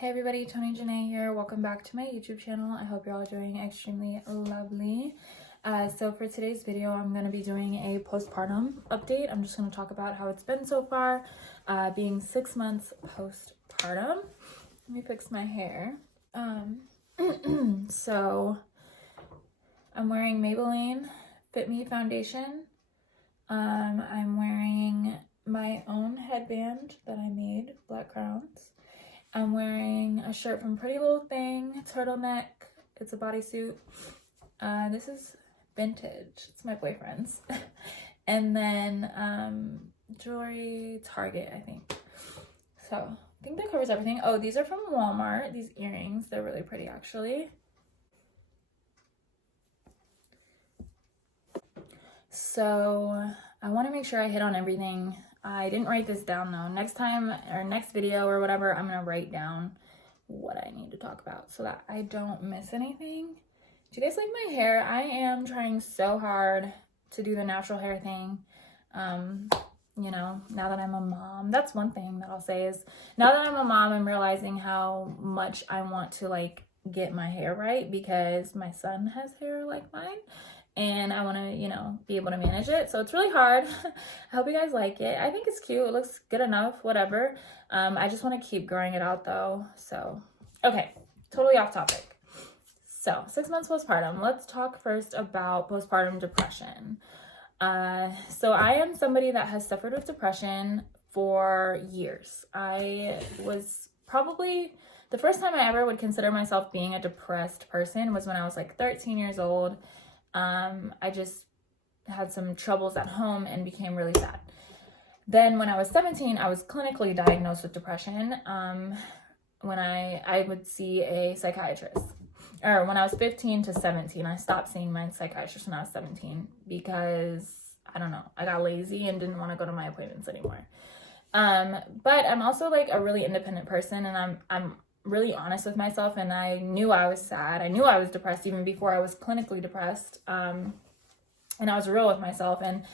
Hey everybody, Tony Janae here. Welcome back to my YouTube channel. I hope you're all doing extremely lovely. So for today's video, I'm going to be doing a postpartum update. I'm just going to talk about how it's been so far, being 6 months postpartum. Let me fix my hair. So I'm wearing Maybelline FitMe foundation. I'm wearing my own headband that I made, BLACKCROWNZ. I'm wearing a shirt from Pretty Little Thing, turtleneck. It's a bodysuit. This is vintage. It's my boyfriend's. And then jewelry, Target, I think. So I think that covers everything. Oh, these are from Walmart. These earrings, they're really pretty actually. So I want to make sure I hit on everything. I didn't write this down though. Next time or next video or whatever, I'm gonna write down what I need to talk about so that I don't miss anything. Do you guys like my hair? I am trying so hard to do the natural hair thing. You know, now that I'm a mom, that's one thing that I'll say is now that I'm a mom, I'm realizing how much I want to like get my hair right because my son has hair like mine. And I want to, you know, be able to manage it. So it's really hard. I hope you guys like it. I think it's cute. It looks good enough, whatever. I just want to keep growing it out though. So, okay, totally off topic. So 6 months postpartum. Let's talk first about postpartum depression. So I am somebody that has suffered with depression for years. I was probably, the first time I ever would consider myself being a depressed person was when I was like 13 years old. I just had some troubles at home and became really sad. Then when I was 17, I was clinically diagnosed with depression. When I would see a psychiatrist. Or when I was 15 to 17, I stopped seeing my psychiatrist when I was 17 because, I don't know, I got lazy and didn't want to go to my appointments anymore. But I'm also like a really independent person, and I'm really honest with myself, and I knew I was sad. I knew I was depressed even before I was clinically depressed. And I was real with myself, and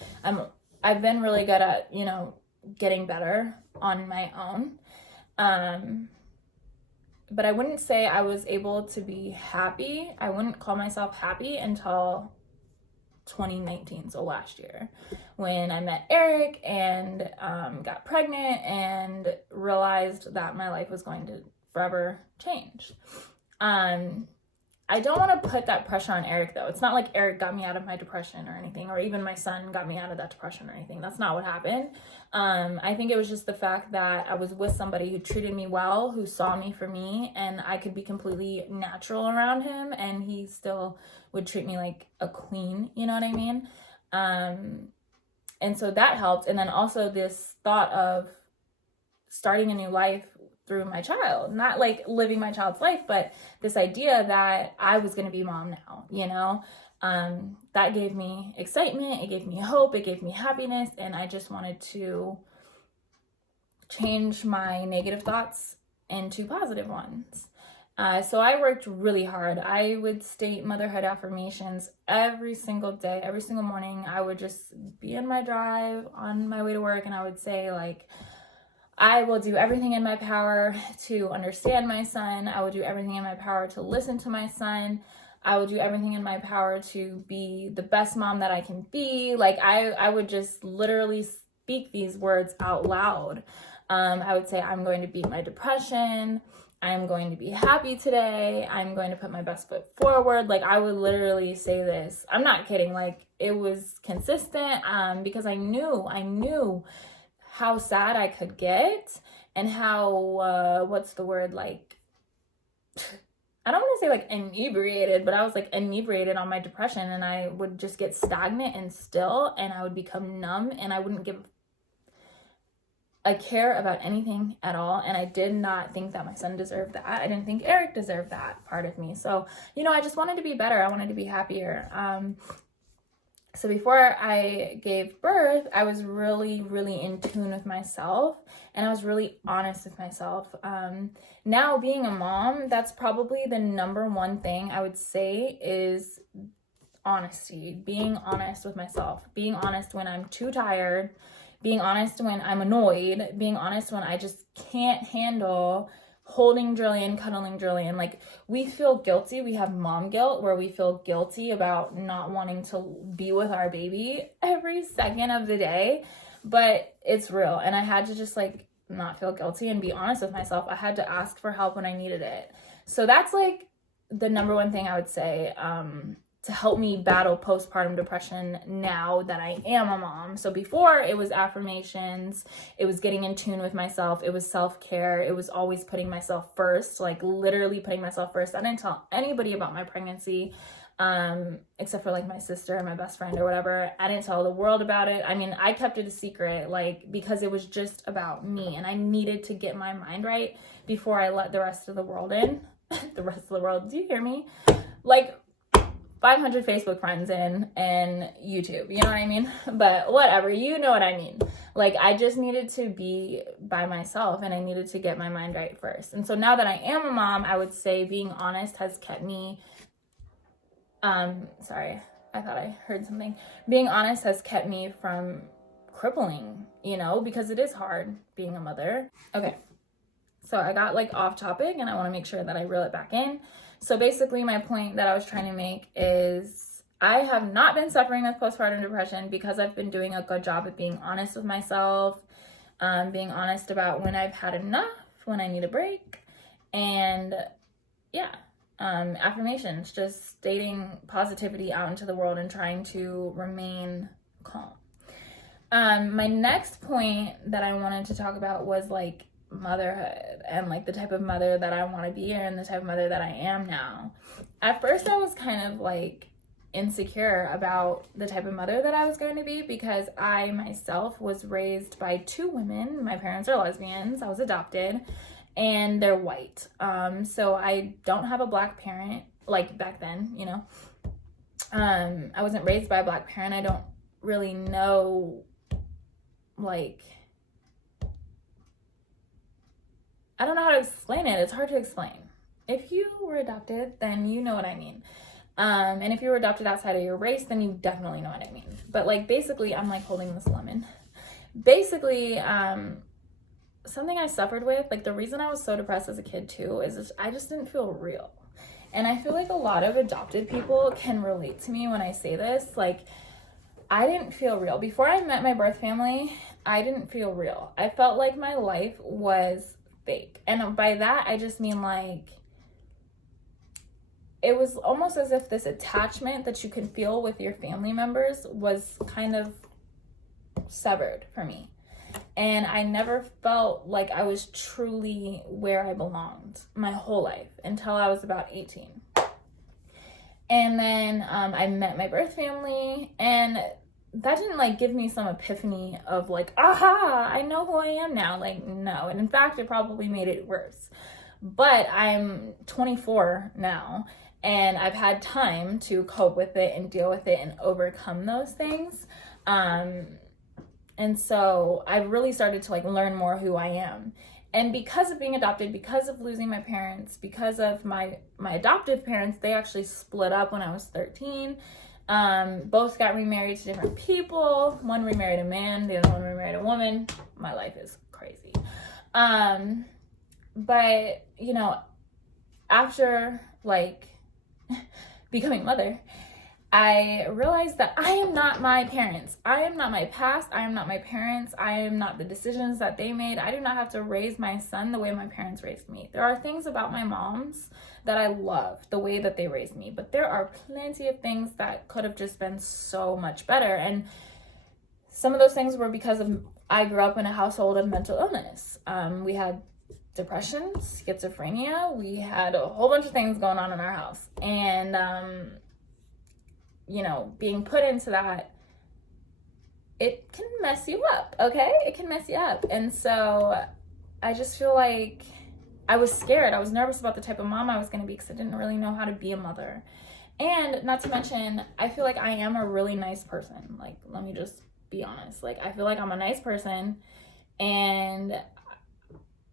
I've been really good at, you know, getting better on my own. But I wouldn't say I was able to be happy. I wouldn't call myself happy until 2019, so last year, when I met Eric and got pregnant and realized that my life was going to forever change. I don't want to put that pressure on Eric though. It's not like Eric got me out of my depression or anything, or even my son got me out of that depression or anything. That's not what happened. I think it was just the fact that I was with somebody who treated me well, who saw me for me, and I could be completely natural around him and he still would treat me like a queen, you know what I mean? And so that helped. And then also this thought of starting a new life through my child, not like living my child's life, but this idea that I was going to be mom now, you know, that gave me excitement. It gave me hope. It gave me happiness. And I just wanted to change my negative thoughts into positive ones. So I worked really hard. I would state motherhood affirmations every single day, every single morning. I would just be in my drive on my way to work, and I would say like, I will do everything in my power to understand my son. I will do everything in my power to listen to my son. I will do everything in my power to be the best mom that I can be. Like I would just literally speak these words out loud. I would say, I'm going to beat my depression. I'm going to be happy today. I'm going to put my best foot forward. Like I would literally say this. I'm not kidding. Like it was consistent because I knew how sad I could get and how, what's the word, like, I don't want to say like inebriated, but I was like inebriated on my depression, and I would just get stagnant and still, and I would become numb, and I wouldn't give a care about anything at all. And I did not think that my son deserved that. I didn't think Eric deserved that part of me. So, you know, I just wanted to be better. I wanted to be happier. So before I gave birth, I was really, really in tune with myself, and I was really honest with myself. Now being a mom, that's probably the number one thing I would say is honesty, being honest with myself, being honest when I'm too tired, being honest when I'm annoyed, being honest when I just can't handle holding Julian, cuddling Julian. Like, we feel guilty. We have mom guilt where we feel guilty about not wanting to be with our baby every second of the day, but it's real. And I had to just like not feel guilty and be honest with myself. I had to ask for help when I needed it. So that's like the number one thing I would say to help me battle postpartum depression now that I am a mom. So before, it was affirmations, it was getting in tune with myself, it was self-care, it was always putting myself first, like literally putting myself first. I didn't tell anybody about my pregnancy, except for like my sister and my best friend or whatever. I didn't tell the world about it. I mean, I kept it a secret, like, because it was just about me, and I needed to get my mind right before I let the rest of the world in. The rest of the world, do you hear me? Like 500 Facebook friends in and YouTube, you know what I mean? But whatever, you know what I mean. Like, I just needed to be by myself, and I needed to get my mind right first. And so now that I am a mom, I would say being honest has kept me, sorry, I thought I heard something. Being honest has kept me from crippling, you know, because it is hard being a mother. Okay. So I got like off topic, and I want to make sure that I reel it back in. So basically my point that I was trying to make is I have not been suffering with postpartum depression because I've been doing a good job of being honest with myself, being honest about when I've had enough, when I need a break, and yeah, affirmations, just stating positivity out into the world and trying to remain calm. My next point that I wanted to talk about was like motherhood and like the type of mother that I want to be and the type of mother that I am now. At first I was kind of like insecure about the type of mother that I was going to be because I myself was raised by two women. My parents are lesbians. I was adopted, and they're white. So I don't have a black parent like back then, you know. I wasn't raised by a black parent. I don't really know, like, I don't know how to explain it. It's hard to explain. If you were adopted, then you know what I mean. And if you were adopted outside of your race, then you definitely know what I mean. But like, basically, I'm like holding this lemon. Basically, something I suffered with, like the reason I was so depressed as a kid too, is I just didn't feel real. And I feel like a lot of adopted people can relate to me when I say this. Like, I didn't feel real. Before I met my birth family, I didn't feel real. I felt like my life was fake. And by that, I just mean like, it was almost as if this attachment that you can feel with your family members was kind of severed for me. And I never felt like I was truly where I belonged my whole life until I was about 18. And then I met my birth family, and that didn't like give me some epiphany of like, aha, I know who I am now. Like, no. And in fact, it probably made it worse. But I'm 24 now, and I've had time to cope with it and deal with it and overcome those things. And so I've really started to like learn more who I am. And because of being adopted, because of losing my parents, because of my adoptive parents, they actually split up when I was 13. Both got remarried to different people. One remarried a man, the other one remarried a woman. My life is crazy. But, you know, after like becoming a mother, I realized that I am not my parents. I am not my past. I am not my parents. I am not the decisions that they made. I do not have to raise my son the way my parents raised me. There are things about my moms that I love, the way that they raised me, but there are plenty of things that could have just been so much better. And some of those things were because of I grew up in a household of mental illness. We had depression, schizophrenia. We had a whole bunch of things going on in our house. And, you know, being put into that, it can mess you up, okay? It can mess you up. And so I just feel like I was scared. I was nervous about the type of mom I was going to be because I didn't really know how to be a mother. And not to mention, I feel like I am a really nice person. Like, let me just be honest. Like, I feel like I'm a nice person, and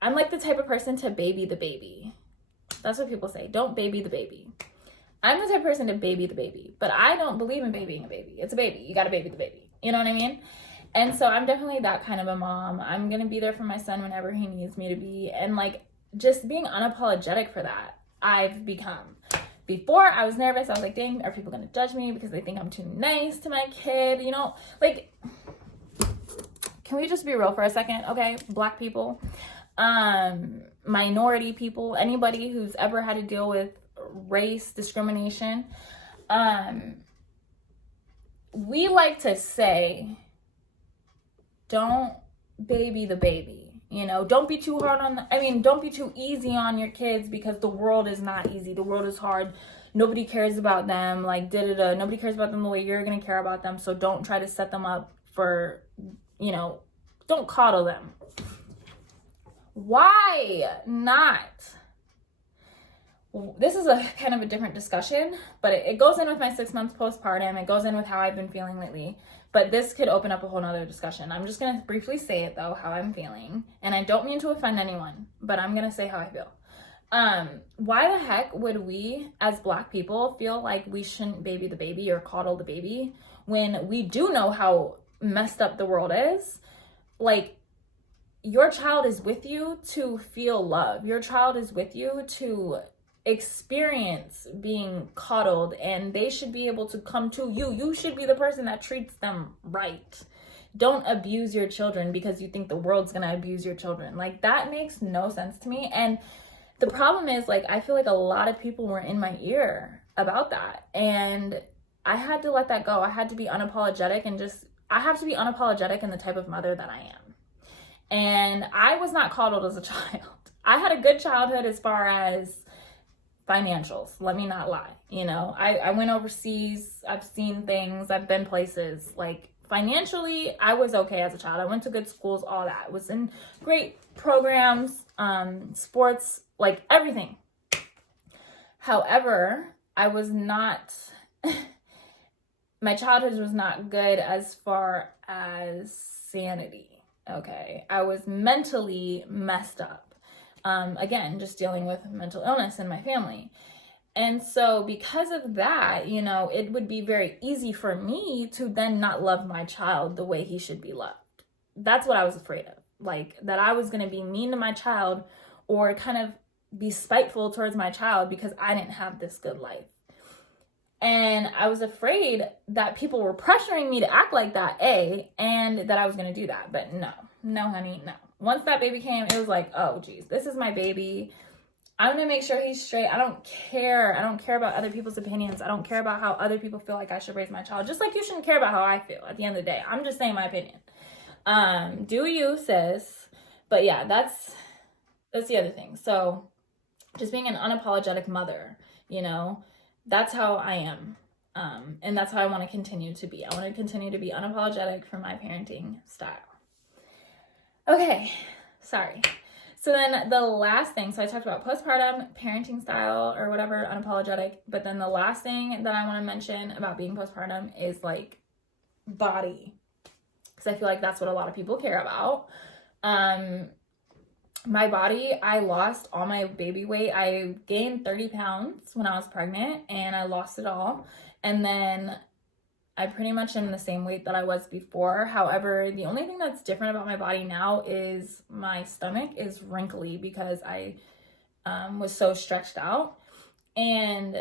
I'm like the type of person to baby the baby. That's what people say. Don't baby the baby. I'm the type of person to baby the baby, but I don't believe in babying a baby. It's a baby. You got to baby the baby. You know what I mean? And so I'm definitely that kind of a mom. I'm going to be there for my son whenever he needs me to be. And like, just being unapologetic for that, I've become. Before, I was nervous. I was like, dang, are people going to judge me because they think I'm too nice to my kid? You know, like, can we just be real for a second, okay? Black people, minority people, anybody who's ever had to deal with race discrimination, we like to say, don't baby the baby. You know, don't be too hard on don't be too easy on your kids, because the world is not easy. The world is hard. Nobody cares about them. Like, nobody cares about them the way you're going to care about them. So don't try to set them up for, don't coddle them. Why not? This is a kind of a different discussion, but it goes in with my 6 months postpartum. It goes in with how I've been feeling lately. But this could open up a whole nother discussion. I'm just going to briefly say it, though, how I'm feeling. And I don't mean to offend anyone, but I'm going to say how I feel. Why the heck would we, as Black people, feel like we shouldn't baby the baby or coddle the baby when we do know how messed up the world is? Like, your child is with you to feel love. Your child is with you to experience being coddled, and they should be able to come to you. You should be the person that treats them right. Don't abuse your children because you think the world's gonna abuse your children. Like, that makes no sense to me. And the problem is, like, I feel like a lot of people were in my ear about that, and I had to let that go. I had to be unapologetic, and I have to be unapologetic in the type of mother that I am. And I was not coddled as a child. I had a good childhood as far as financials, let me not lie. I went overseas, I've seen things, I've been places. Like, financially, I was okay as a child. I went to good schools, all that. I was in great programs, sports, like everything. However, I was not, my childhood was not good as far as sanity, okay? I was mentally messed up. Again, just dealing with mental illness in my family. And so because of that, it would be very easy for me to then not love my child the way he should be loved. That's what I was afraid of. Like, that I was going to be mean to my child or kind of be spiteful towards my child because I didn't have this good life. And I was afraid that people were pressuring me to act like that, and that I was going to do that. But no, honey, no. Once that baby came, it was like, oh, geez, this is my baby. I'm going to make sure he's straight. I don't care. I don't care about other people's opinions. I don't care about how other people feel like I should raise my child. Just like you shouldn't care about how I feel at the end of the day. I'm just saying my opinion. Do you, sis? But yeah, that's the other thing. So just being an unapologetic mother, that's how I am. And that's how I want to continue to be. I want to continue to be unapologetic for my parenting style. Okay, sorry. So then the last thing, so I talked about postpartum, parenting style or whatever, unapologetic. But then the last thing that I want to mention about being postpartum is like body. Because I feel like that's what a lot of people care about. My body, I lost all my baby weight. I gained 30 pounds when I was pregnant and I lost it all. And then I pretty much am the same weight that I was before. However, the only thing that's different about my body now is my stomach is wrinkly because I was so stretched out. And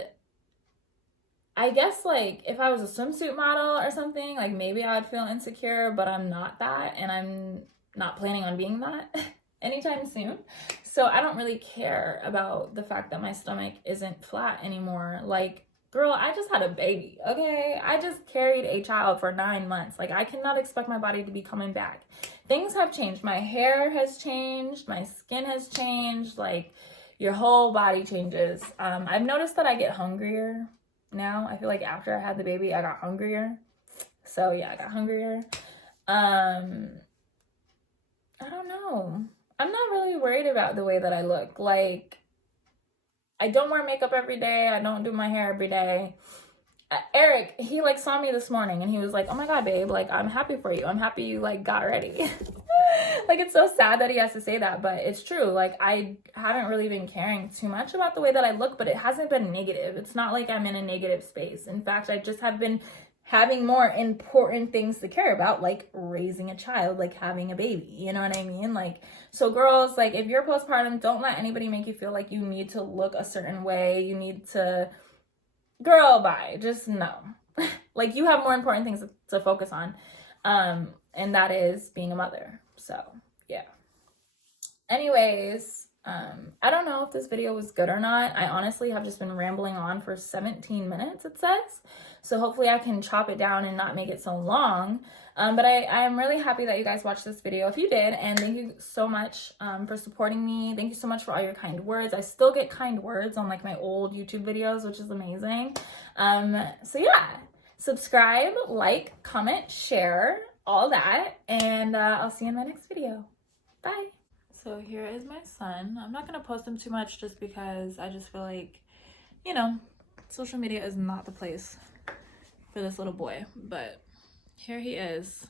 I guess, like, if I was a swimsuit model or something, like, maybe I would feel insecure, but I'm not that, and I'm not planning on being that anytime soon. So I don't really care about the fact that my stomach isn't flat anymore. Like, girl, I just had a baby, okay? I just carried a child for 9 months. Like, I cannot expect my body to be coming back. Things have changed. My hair has changed. My skin has changed. Like, your whole body changes. I've noticed that I get hungrier now. I feel like after I had the baby, I got hungrier. So, yeah, I got hungrier. I don't know. I'm not really worried about the way that I look. Like, I don't wear makeup every day. I don't do my hair every day. Eric, he like saw me this morning and he was like, oh my God, babe, like, I'm happy for you. I'm happy you like got ready. Like, it's so sad that he has to say that, but it's true. Like, I haven't really been caring too much about the way that I look, but it hasn't been negative. It's not like I'm in a negative space. In fact, I just have been having more important things to care about, like raising a child, like having a baby, you know what I mean? Like, so girls, like if you're postpartum, don't let anybody make you feel like you need to look a certain way, you need to, girl, bye, just no. Like, you have more important things to focus on, and that is being a mother. So yeah. Anyways, I don't know if this video was good or not. I honestly have just been rambling on for 17 minutes, it says. So hopefully I can chop it down and not make it so long. But I am really happy that you guys watched this video. If you did, and thank you so much for supporting me. Thank you so much for all your kind words. I still get kind words on like my old YouTube videos, which is amazing. So yeah, subscribe, like, comment, share, all that. And I'll see you in my next video. Bye. So here is my son. I'm not going to post him too much just because I just feel like, you know, social media is not the place for this little boy. But here he is.